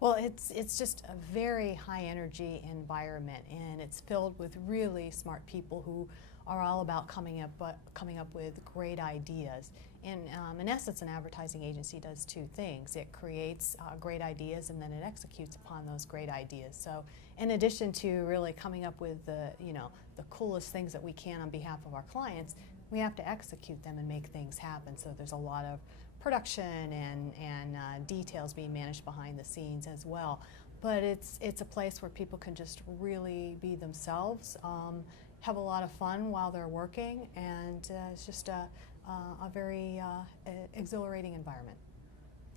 Well, it's just a very high energy environment, and it's filled with really smart people who are all about coming up with great ideas. And in essence, an advertising agency does two things. It creates great ideas, and then it executes upon those great ideas. So in addition to really coming up with the coolest things that we can on behalf of our clients, we have to execute them and make things happen. So there's a lot of production and details being managed behind the scenes as well. But it's a place where people can just really be themselves, have a lot of fun while they're working, and it's just a very exhilarating environment.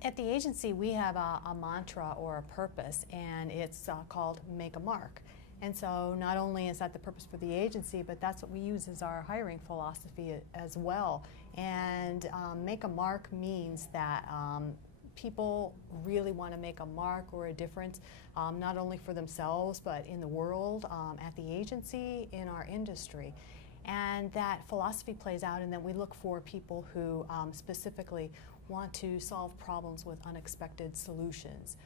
At the agency, we have a mantra or a purpose, and it's called Make a Mark. And so not only is that the purpose for the agency, but that's what we use as our hiring philosophy as well. And Make a Mark means that people really want to make a mark or a difference, not only for themselves, but in the world, at the agency, in our industry. And that philosophy plays out in that we look for people who specifically want to solve problems with unexpected solutions,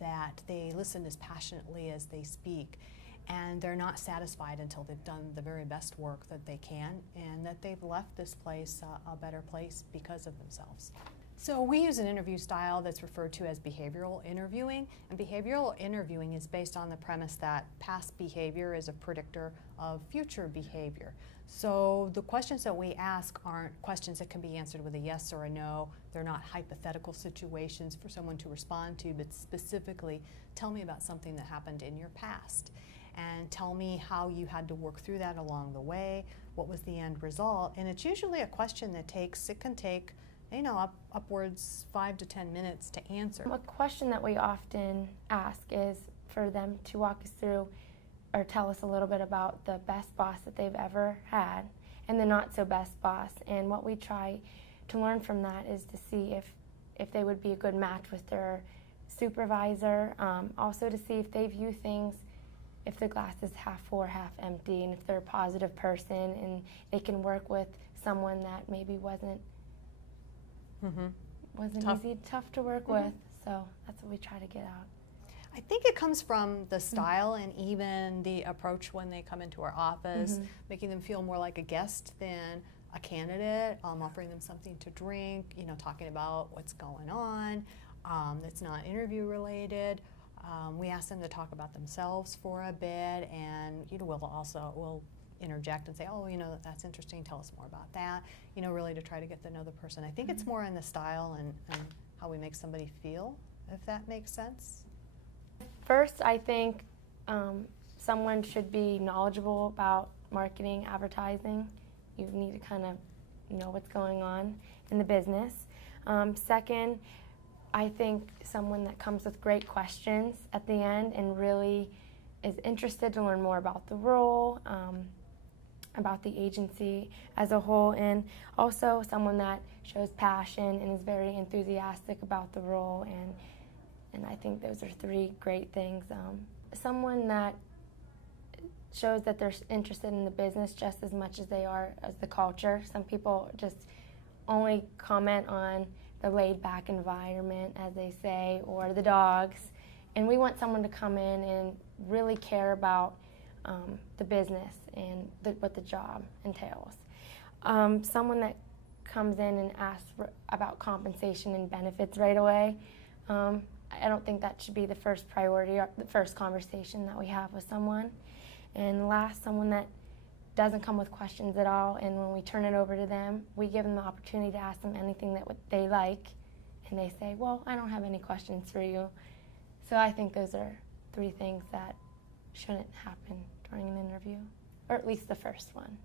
that they listen as passionately as they speak, and they're not satisfied until they've done the very best work that they can, and that they've left this place a better place because of themselves. So we use an interview style that's referred to as behavioral interviewing, and behavioral interviewing is based on the premise that past behavior is a predictor of future behavior. So the questions that we ask aren't questions that can be answered with a yes or a no. They're not hypothetical situations for someone to respond to, but specifically, tell me about something that happened in your past, and tell me how you had to work through that along the way, what was the end result. And it's usually a question that can take upwards 5 to 10 minutes to answer. A question that we often ask is for them to walk us through or tell us a little bit about the best boss that they've ever had and the not so best boss. And what we try to learn from that is to see if they would be a good match with their supervisor, also to see if they view things, if the glass is half full or half empty, and if they're a positive person and they can work with someone that maybe wasn't tough to work with. So that's what we try to get out. I think it comes from the style and even the approach when they come into our office, making them feel more like a guest than a candidate, offering them something to drink, talking about what's going on that's not interview related. We ask them to talk about themselves for a bit, and we'll interject and say, oh, that's interesting, tell us more about that, really to try to get to know the person. I think it's more in the style and how we make somebody feel, if that makes sense. First, I think someone should be knowledgeable about marketing, advertising. You need to kind of know what's going on in the business. Second, I think someone that comes with great questions at the end and really is interested to learn more about the role, about the agency as a whole, and also someone that shows passion and is very enthusiastic about the role, and I think those are 3 great things. Someone that shows that they're interested in the business just as much as they are as the culture. Some people just only comment on the laid-back environment, as they say, or the dogs, and we want someone to come in and really care about the business and what the job entails. Someone that comes in and asks about compensation and benefits right away, I don't think that should be the first priority or the first conversation that we have with someone. And last, someone that doesn't come with questions at all, and when we turn it over to them, we give them the opportunity to ask them anything that they like, and they say, well, I don't have any questions for you. So I think those are 3 things that shouldn't happen during an interview, or at least the first one.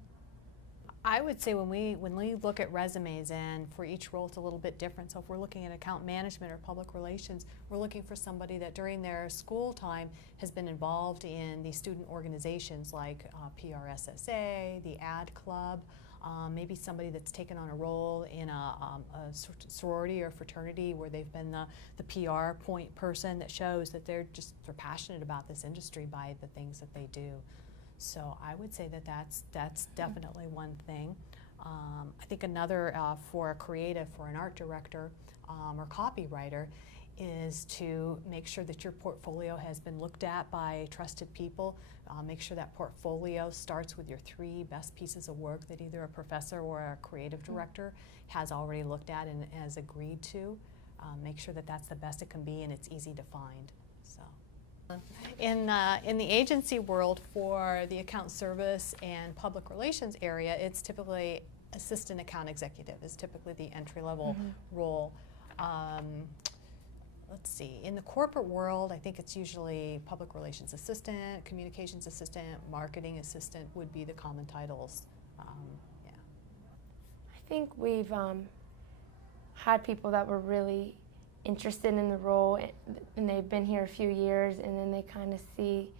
I would say when we look at resumes, and for each role it's a little bit different. So if we're looking at account management or public relations, we're looking for somebody that during their school time has been involved in the student organizations like PRSSA, the Ad Club, maybe somebody that's taken on a role in a sorority or fraternity where they've been the PR point person that shows that they're passionate about this industry by the things that they do. So I would say that that's definitely one thing. I think another for a creative, for an art director or copywriter, is to make sure that your portfolio has been looked at by trusted people. Make sure that portfolio starts with your 3 best pieces of work that either a professor or a creative director has already looked at and has agreed to. Make sure that that's the best it can be and it's easy to find. So, in the agency world, for the account service and public relations area, it's typically assistant account executive is typically the entry-level role. Let's see, in the corporate world, I think it's usually public relations assistant, communications assistant, marketing assistant would be the common titles. Yeah. I think we've had people that were really interested in the role, and they've been here a few years, and then they kind of see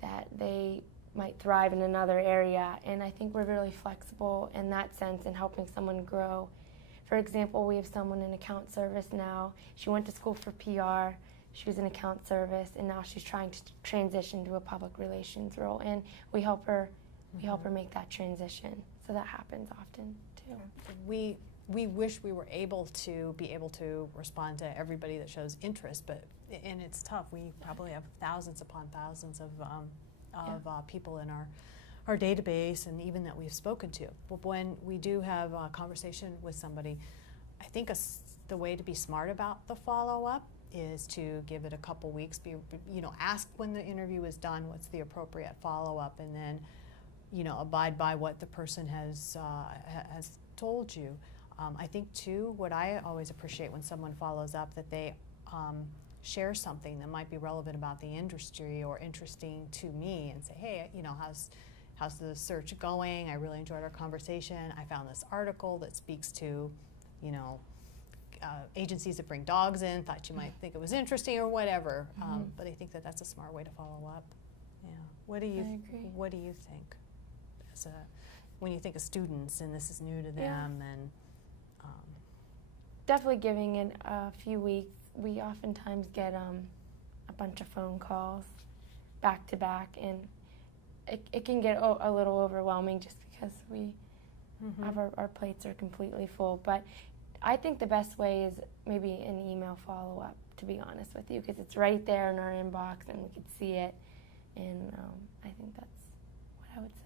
that they might thrive in another area, and I think we're really flexible in that sense in helping someone grow. For example, we have someone in account service now. She went to school for PR, she was in account service, and now she's trying to transition to a public relations role, and we help her make that transition. So that happens often too. We wish we were able to respond to everybody that shows interest, and it's tough. We probably have thousands upon thousands of people in our database, and even that we've spoken to. But when we do have a conversation with somebody, I think the way to be smart about the follow-up is to give it a couple weeks. Ask when the interview is done, what's the appropriate follow-up, and then, abide by what the person has told you. I think too, what I always appreciate when someone follows up, that they share something that might be relevant about the industry or interesting to me, and say, hey, how's the search going? I really enjoyed our conversation. I found this article that speaks to, agencies that bring dogs in. Thought you might think it was interesting or whatever. But I think that that's a smart way to follow up. Yeah. What do you think? When you think of students and this is new to them, and definitely giving it a few weeks. We oftentimes get a bunch of phone calls back to back, and it can get a little overwhelming just because we have our plates are completely full. But I think the best way is maybe an email follow-up, to be honest with you, because it's right there in our inbox and we can see it, and I think that's what I would say.